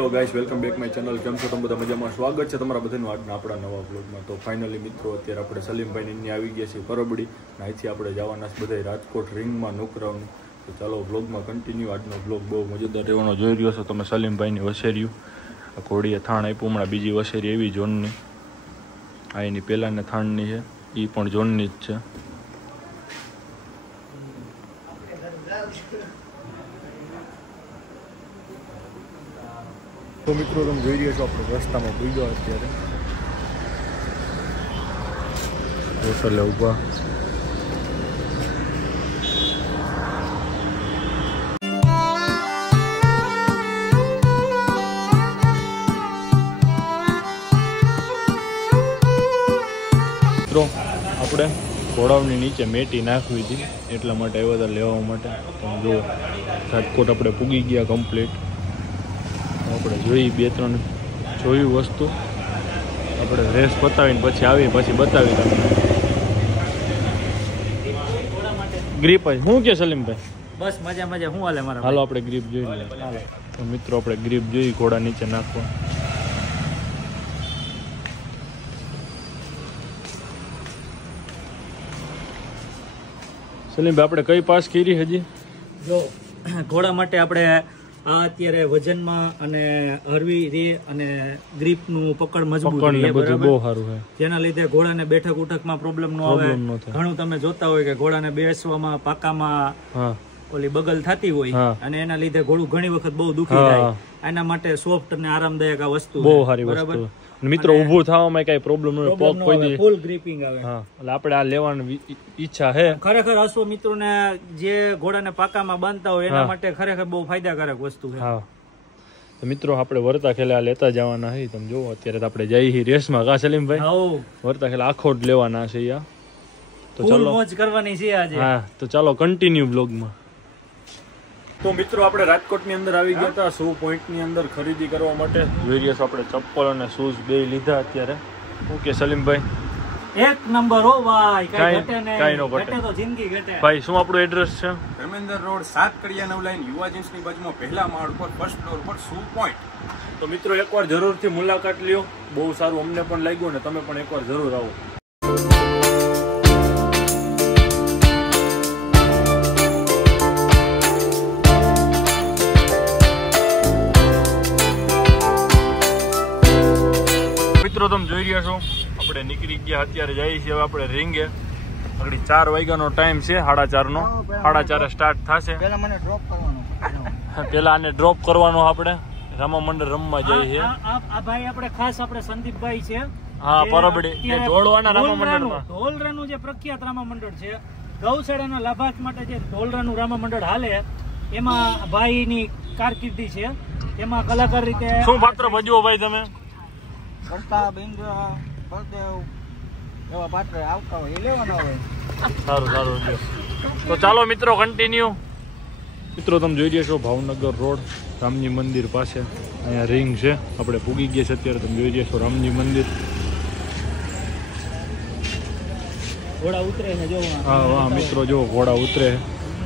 Hello guys, welcome back my channel. કેમ છો તમે બધા? મજામાં? સ્વાગત છે તમારા બધાનું આજના આપણા નવા બ્લોગમાં. તો ફાઇનલી મિત્રો, અત્યારે આપણે સલીમભાઈ ની આવી ગયા છીએ પરબડી. અહીંથી આપણે જવાના છે બધા રાજકોટ રિંગમાં નોકરાવનું. તો ચાલો બ્લોગમાં કન્ટિન્યુ. આજનો બ્લોગ બહુ મજેદાર રહેવાનો જોઈ રહ્યો છો તમે. સલીમભાઈની વસેર્યું આ ઘોડીએ થાણ આપ્યું. હમણાં બીજી વસેરી એવી ઝોનની, આ એની પહેલાંને થાણની છે, એ પણ ઝોનની જ છે. તો મિત્રો, તમે જોઈ રહ્યા છો આપણે રસ્તામાં ભૂલ્યો અત્યારે હોટલે ઊભા. મિત્રો, આપણે ઘોડાવની નીચે મેટી નાખવી હતી, એટલા માટે આવ્યા હતા લેવા માટે. તમે જો રાજકોટ આપણે પૂગી ગયા કમ્પ્લીટ. આપણે જોઈ બે ત્રણ જોયું વસ્તુ, આપણે રેસ પતાવીને પછી આવી પછી બતાવી તમને ગ્રીપ. શું કે સલીમભાઈ? બસ મજા મજા. શું હાલે મારા? હાલો આપણે ગ્રીપ જોઈ લઈએ. તો મિત્રો, આપણે ગ્રીપ જોઈ ઘોડા નીચે નાખવા. સલીમભાઈ, આપણે કઈ પાસ કરી હજી? જો ઘોડા માટે આપણે આ અત્યારે વજનમાં અને હરવી રે અને ગ્રીપનું પકડ મજબૂત રહે, બધું બહુ સારું છે. જેના લીધે ઘોડાને બેઠક ઉઠકમાં પ્રોબ્લેમ ન આવે. ઘણું તમે જોતા હોય કે ઘોડાને બેસવામાં પાકામાં ઓલી બગલ થતી હોય અને એના લીધે ઘોડું ઘણી વખત બહુ દુખી જાય. એના માટે સોફ્ટ અને આરામદાયક આ વસ્તુ બહુ સારી વસ્તુ. મિત્રો, ઊભું થવામાં કઈ પ્રોબ્લેમ ન હોય, પગ કોઈ ફૂલ ગ્રીપિંગ આવે. એટલે આપણે આ લેવાની ઈચ્છા છે. ખરેખર અશ્વ મિત્રોને જે ઘોડાને પાકામાં બાંધતા હોય એના માટે ખરેખર બહુ ફાયદાકારક વસ્તુ છે. તો મિત્રો, આપણે વરતા ખેલે આ લેતા જવાના છે. તમે જુઓ અત્યારે આપણે જઈ રેસમાં. કા સલીમભાઈ? વરતા ખેલે આખો જ લેવાના છે. તો ચાલો મોજ કરવાની છે આજે. હા, તો ચાલો કન્ટિન્યુ બ્લોગમાં. તો મિત્રો, આપણે રાજકોટની અંદર આવી ગયા હતા શૂ પોઈન્ટની અંદર ખરીદી કરવા માટે. જોઈ રહ્યા છો આપણે ચપ્પલ અને શૂઝ બે લીધા અત્યારે. ઓકે સલીમભાઈ, એક નંબર હો ભાઈ. કાઈ નો ઘટે તો જિંદગી ઘટે. ભાઈ, શું આપણું એડ્રેસ છે? ધર્મેન્દ્ર રોડ 7 કડિયા 9 લાઈન યુવા જીન્સની બાજુમાં પહેલા માળ પર ફર્સ્ટ ફ્લોર પર શૂ પોઈન્ટ. તો મિત્રો, એકવાર જરૂરથી મુલાકાત લ્યો. બહુ સારું અમને પણ લાગ્યું અને તમે પણ એકવાર જરૂર આવો. મિત્રો, તમે જોઈ રહ્યા છો આપણે નીકળી ગયા. અત્યારે જઈએ છીએ હવે આપણે રીંગે. આગળ 4 વાગ્યાનો ટાઈમ છે, 4:30 નો. 4:30 સ્ટાર્ટ થશે. પેલા આને ડ્રોપ કરવાનો. આપણે રામા મંડળ રમવા જઈએ છીએ. આ ભાઈ આપણે ખાસ આપણે સંદીપભાઈ છે. હા, પરબડી ઢોળવાના રામા મંડળમાં. ઢોલરાનું જે પ્રખ્યાત રામા મંડળ છે, ગૌશાળાના લાભાર્થ માટે જે ઢોલરાનું રામા મંડળ હાલે, એમાં ભાઈની કારકિર્દી છે. એમાં કલાકાર રીતે શું પાત્ર ભજવો ભાઈ તમે? સારું. તો ચાલો મિત્રો, કન્ટિન્યુ. મિત્રો, તમે જોઈ રહ્યા છો ભાવનગર રોડ રામજી મંદિર પાસે. અહીંયા રિંગ છે, આપણે પૂગી ગયા છે અત્યારે. તમે જોઈ રહ્યા છો રામજી મંદિર. ઘોડા ઉતરે છે. જો હા મિત્રો, જો ઘોડા ઉતરે.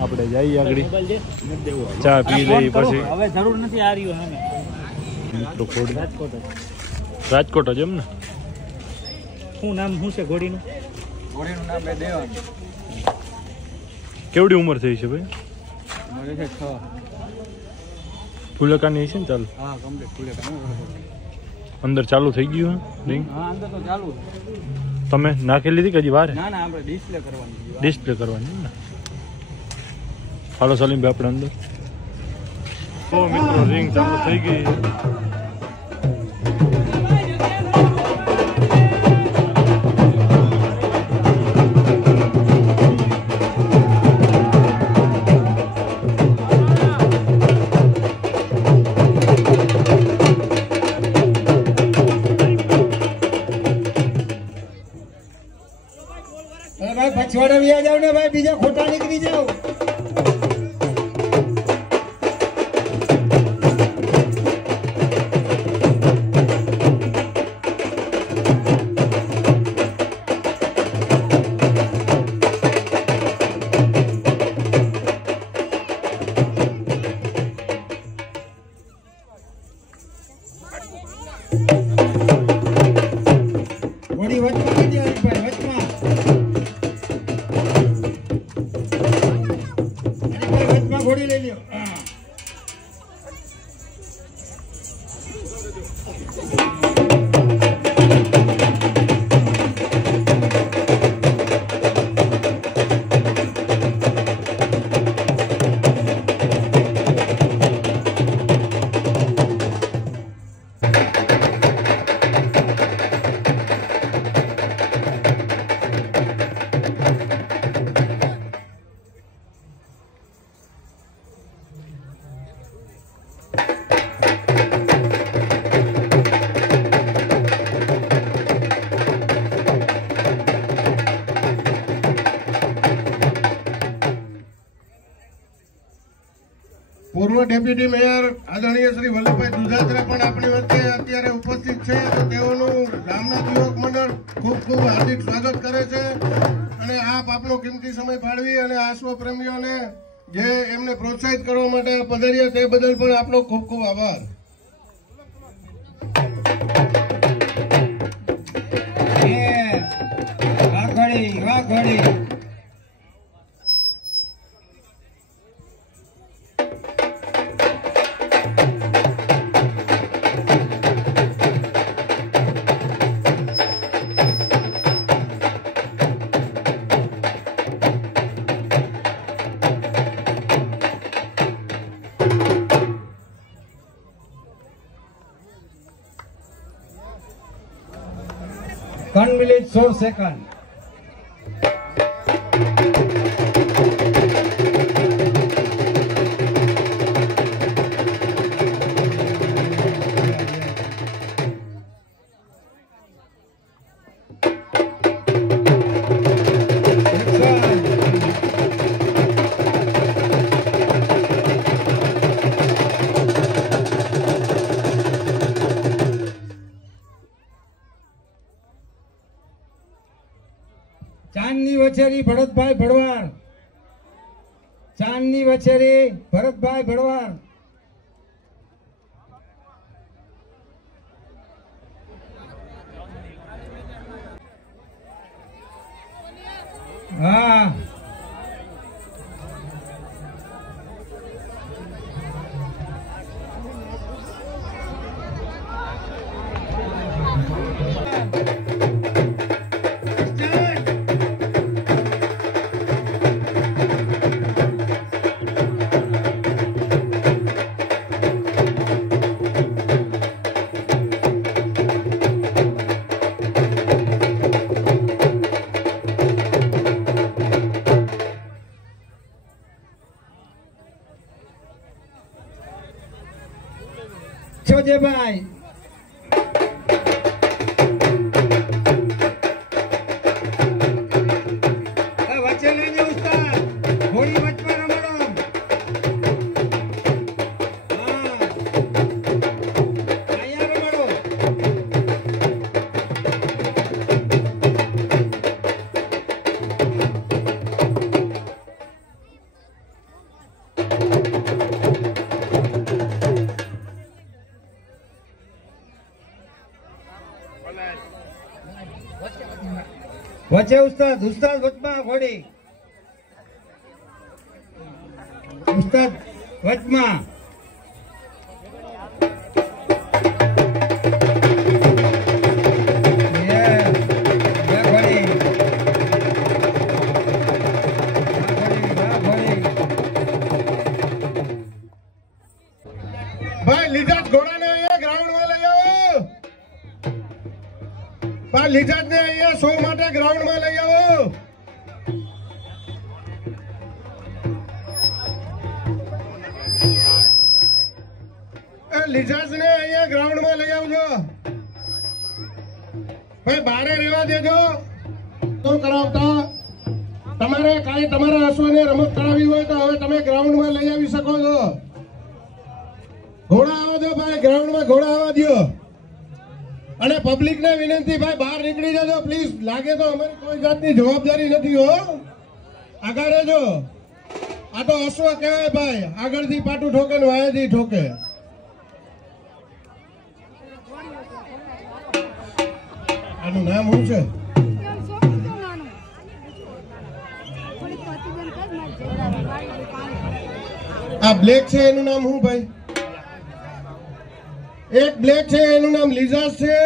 આપણે જઈએ આગળ, ચા પી લઈએ પછી. હવે જરૂર નથી આ રહ્યું અમે મિત્રો. ઘોડી રાજકોટ જ એમ ને? શું નામ શું છે ઘોડીનું? ઘોડીનું નામ છે દેવાન. કેવડી ઉંમર થઈ છે ભાઈ? મારે છે 6. ફૂલકાની છે ને? ચાલુ? હા, કમ્પ્લીટ ફૂલકા. અંદર ચાલુ થઈ ગયું રિંગ? હા, અંદર તો ચાલુ. તમે નાખી લીધી કે હજી વાર? ના આપણે ડિસ્પ્લે કરવાની. ડિસ્પ્લે કરવાની ને? હાલો સલીમભાઈ, આપણે અંદર. તો મિત્રો, રિંગ ચાલુ થઈ ગઈ. ભાઈ પછવાડે વ્યા જાવ ને ભાઈ, બીજા ખોટા નીકળી જાવ. વચમાં ઘોડી લઈ લ્યો. પૂર્વ ડેપ્યુટી મેયર આદરણીય શ્રી વલ્લભભાઈ દુધાત્રા પણ આપણી વચ્ચે અત્યારે ઉપસ્થિત છે. તો તેઓનું રામનાથ યુવક મંડળ ખૂબ ખૂબ હાર્દિક સ્વાગત કરે છે. અને આપ આપણો કિંમતી સમય ફાળવી અને આશ્વ પ્રેમીઓને જે એમને પ્રોત્સાહિત કરવા માટે પધાર્યા તે બદલ પણ આપણો ખૂબ ખૂબ આભાર. વાહ ઘડી. One minute 4 seconds. ચાંદની વછેરી ભરતભાઈ ભડવાર. ચાંદની વછેરી ભરતભાઈ ભડવાર. હા ભાઈ વચ્ચે લેજો ઉસ્તાદ. ઘોડી વચમાં રમાડો. અહીંયા રમાડો. વચ્ચે ઉસ્તાદ. ઉસ્તાદ વચમાં ઘોડી. ઉસ્તાદ વચમાં. ભાઈ લીધા ઘોડાને અહીંયા ગ્રાઉન્ડમાં લઈ આવો. ભાઈ લીધા ને અહીંયા શો માટે ગ્રાઉન્ડમાં લઈ આવો. લીધાસ ને અહીંયા ગ્રાઉન્ડમાં લઈ આવજો. ભાઈ બારે રહેવા દેજો. તો કરાવતા તમારે કાંઈ તમારા અશ્વને રમત કરાવી હોય તો હવે તમે ગ્રાઉન્ડમાં લઈ આવી શકો છો. ઘોડા આવવા દો ભાઈ. ગ્રાઉન્ડમાં ઘોડા આવવા દો. અને પબ્લિક ને વિનંતી ભાઈ બહાર નીકળી જજો પ્લીઝ. લાગે તો અમારી કોઈ જાતની જવાબદારી નથી હો. આગળ રહેજો. આ તો અશ્વ કહેવાય ભાઈ. આગળથી પાટું ઠોકે ને વાયાથી ઠોકે. આનું નામ શું છે? આ બ્લેક છે એનું નામ શું ભાઈ? એક બ્લેક છે એનું નામ લીઝાસ છે.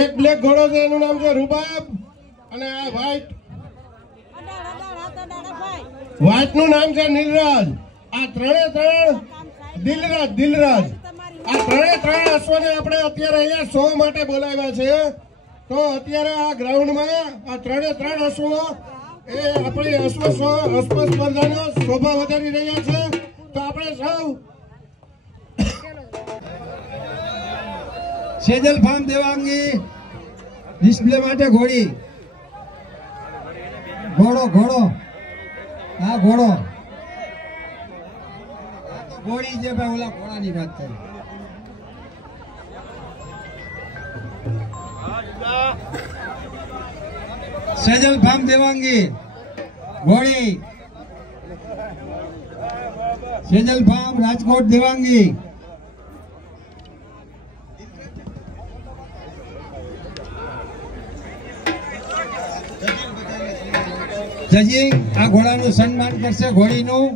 એક બ્લેક ઘોડો છે એનું નામ છે રૂબાબ. અને આ વ્હાઈટ નું નામ છે નીલરાજ. આ ત્રણ દિલરાજ. આ ત્રણ અશ્વને આપણે અત્યારે અહીંયા શો માટે બોલાવ્યા છે. તો અત્યારે આ ગ્રાઉન્ડમાં આ ત્રણ અશ્વો એ આપણી અશ્વ સ્પર્ધાનો શોભા વધારી રહ્યા છે. તો આપણે સૌ સેજલ ફાર્મ દેવાંગી ડિસ્પ્લે માટે ઘોડો હા ઘોડી છે ભાઈ, ઓલા ઘોડાની વાત થઈ. સેજલ ફાર્મ દેવાંગી ઘોડી, સેજલ ફાર્મ રાજકોટ દેવાંગી. જજી આ ઘોડાનું સન્માન કરશે, ઘોડીનું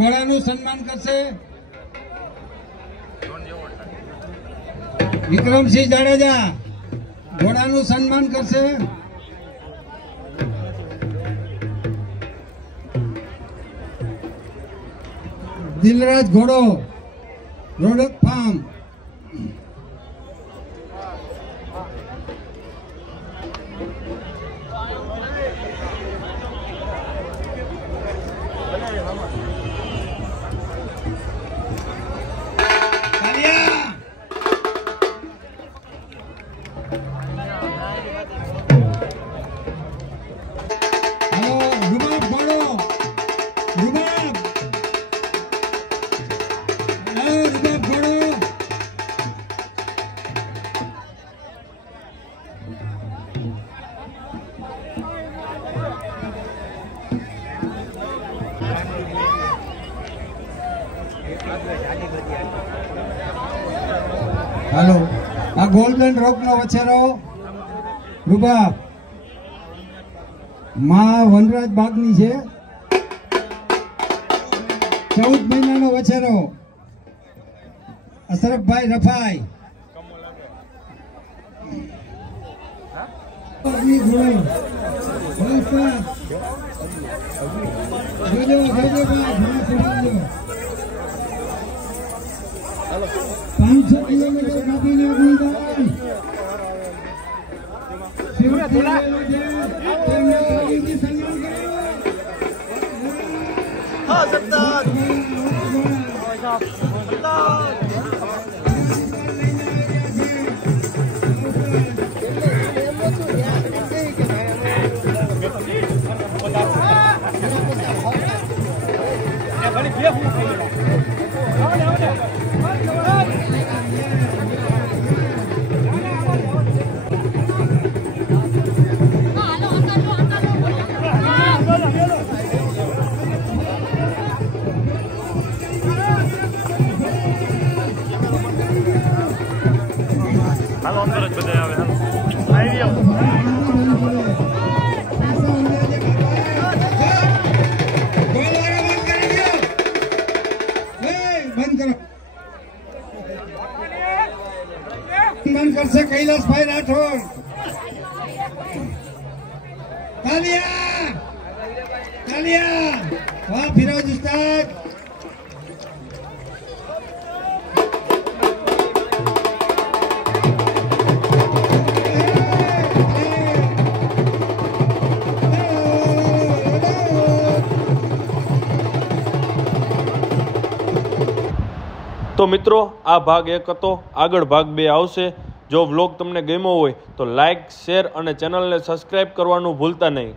ઘોડાનું સન્માન કરશે. વિક્રમસિંહ જાડેજા ઘોડાનું સન્માન કરશે. દિલરાજ ઘોડો રોડક ફાર્મ. હાલો આ ગોલ્ડન રોક નો વછેરો રૂબાબ માં વનરાજ બાગની છે. 14 મહિનાનો વછેરો અશરફભાઈ રફાઈ. કરશે કૈલાસભાઈ રાઠોડ. તાલિયા વાહ ફિરોજ ઉસ્તાદ. તો મિત્રો આ ભાગ 1 હતો. આગળ ભાગ 2 આવશે. જો વ્લોગ તમને ગમ્યો હોય તો લાઇક, શેર અને ચેનલને સબસ્ક્રાઈબ કરવાનું ભૂલતા નહીં.